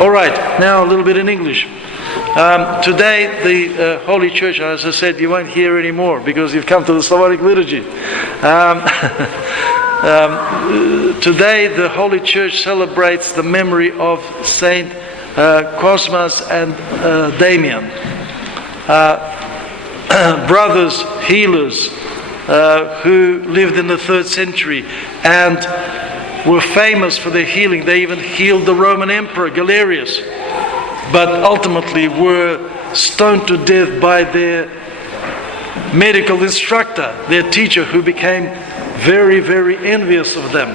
All right, now a little bit in English. Today, the Holy Church, as I said, you won't hear any more because you've come to the Slavonic liturgy. Today, the Holy Church celebrates the memory of Saint Cosmas and Damian, brothers, healers, who lived in the 3rd century and were famous for their healing. They even healed the Roman Emperor Galerius, but ultimately were stoned to death by their medical instructor, their teacher, who became very, very envious of them,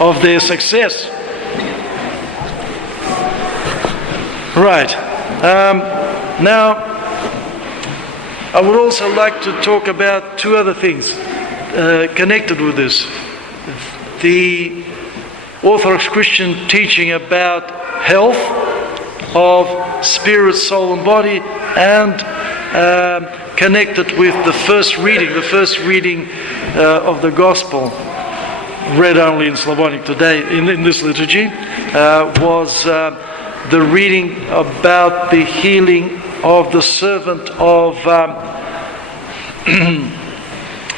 of their success. Right. Now, I would also like to talk about 2 other things connected with this. The Orthodox Christian teaching about health of spirit, soul and body, and connected with the first reading of the Gospel, read only in Slavonic today in this liturgy, was the reading about the healing of the servant of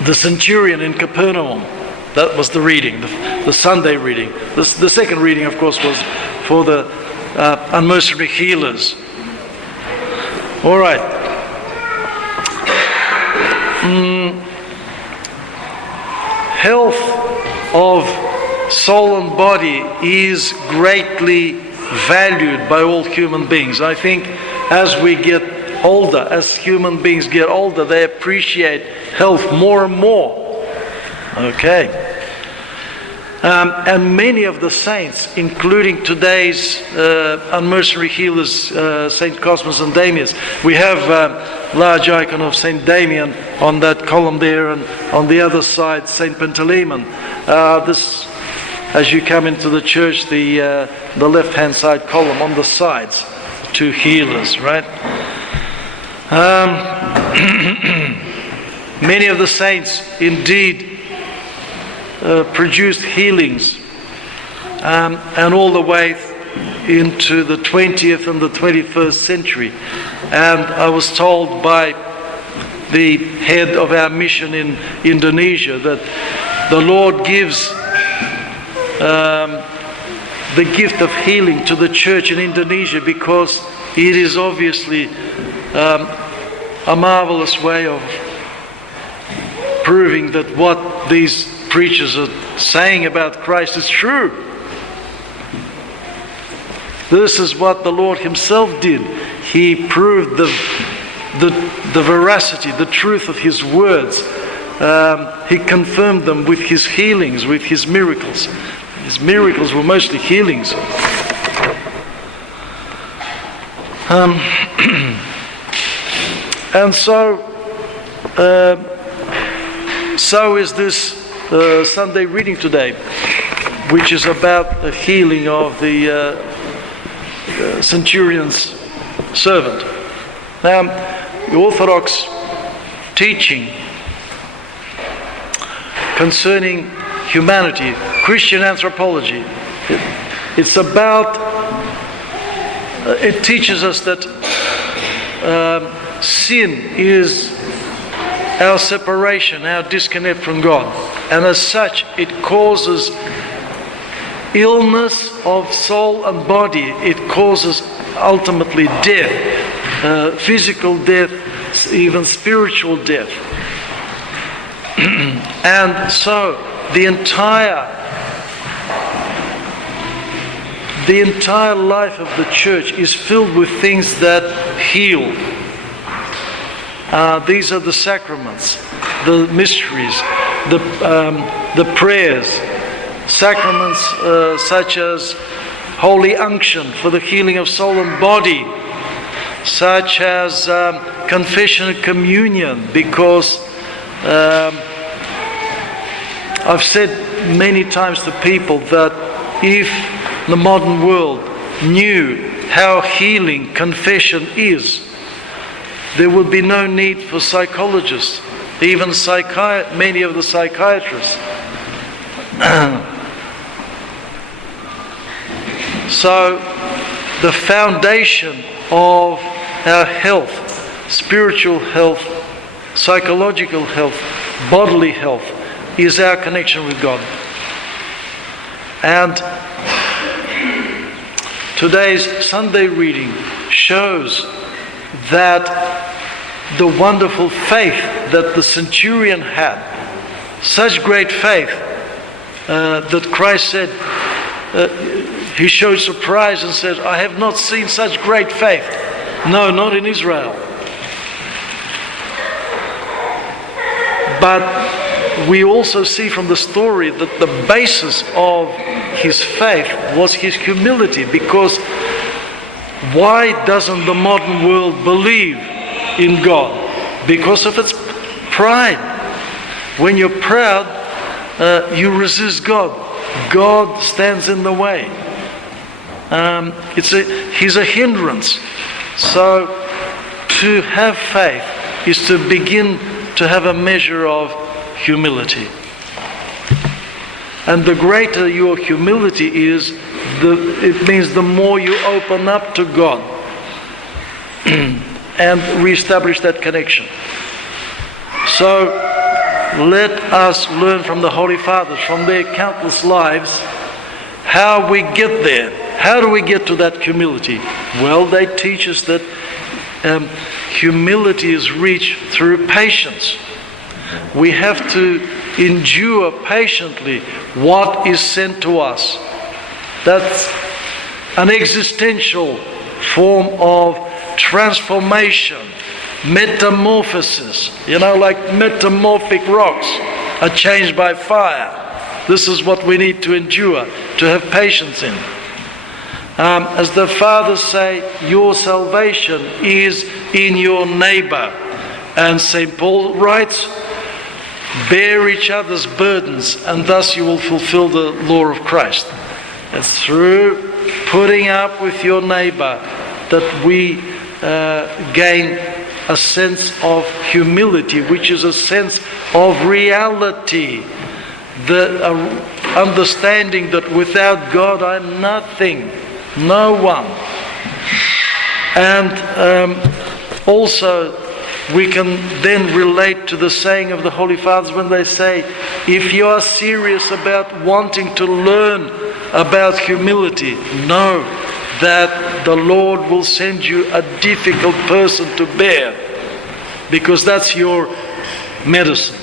the centurion in Capernaum. That was the reading, the Sunday reading. The second reading, of course, was for the unmerciful healers. All right. Health of soul and body is greatly valued by all human beings. I think as we get older, as human beings get older, they appreciate health more and more. Okay. And many of the saints, including today's unmerciful healers, Saint Cosmas and Damian. We have a large icon of Saint Damian on that column there, and on the other side, Saint Panteleimon. This, as you come into the church, the left-hand side column on the sides, 2 healers, right? Many of the saints, indeed, produced healings, and all the way into the 20th and the 21st century. And I was told by the head of our mission in Indonesia that the Lord gives the gift of healing to the church in Indonesia because it is obviously a marvelous way of proving that what these preachers are saying about Christ is true. This is what the Lord himself did. He proved the veracity, the truth of his words. He confirmed them with his healings, with his miracles. His miracles were mostly healings. And so is this Sunday reading today, which is about the healing of the centurion's servant. Now, the Orthodox teaching concerning humanity, Christian anthropology, it's about, it teaches us that sin is our separation, our disconnect from God. And as such, it causes illness of soul and body. It causes ultimately death, physical death, even spiritual death. And so the entire life of the church is filled with things that heal. These are the sacraments, the mysteries, the prayers, sacraments such as holy unction for the healing of soul and body, such as confession and communion, because I've said many times to people that if the modern world knew how healing confession is, there would be no need for psychologists, even many of the psychiatrists. So the foundation of our health, spiritual health, psychological health, bodily health, is our connection with God. And today's Sunday reading shows that the wonderful faith that the centurion had, such great faith that Christ said, he showed surprise and said, I have not seen such great faith. No, not in Israel. But we also see from the story that the basis of his faith was his humility, because why doesn't the modern world believe in God? Because of its pride. When you're proud, you resist God. God stands in the way. He's a hindrance. So to have faith is to begin to have a measure of humility. And the greater your humility is, it means the more you open up to God and reestablish that connection. So let us learn from the Holy Fathers, from their countless lives, how we get there. How do we get to that humility? Well, they teach us that humility is reached through patience. We have to endure patiently what is sent to us. That's an existential form of transformation, metamorphosis. Like metamorphic rocks are changed by fire. This is what we need to endure, to have patience in. As the Fathers say, your salvation is in your neighbor. And St. Paul writes, bear each other's burdens, and thus you will fulfill the law of Christ. It's through putting up with your neighbor that we gain a sense of humility, which is a sense of reality, the understanding that without God I'm nothing, no one. And also we can then relate to the saying of the Holy Fathers when they say, if you are serious about wanting to learn about humility, know that the Lord will send you a difficult person to bear, because that's your medicine.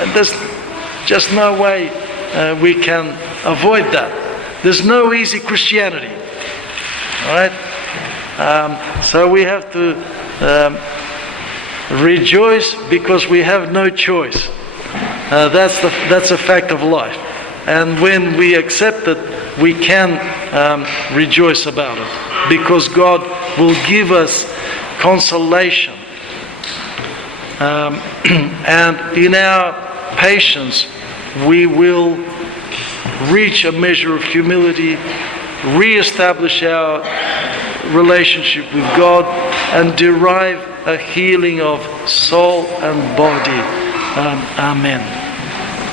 And there's just no way we can avoid that. There's no easy Christianity. All right? So we have to rejoice because we have no choice. That's a fact of life. And when we accept it, we can rejoice about it, because God will give us consolation. And in our patience, we will reach a measure of humility, re-establish our relationship with God, and derive a healing of soul and body. Amen.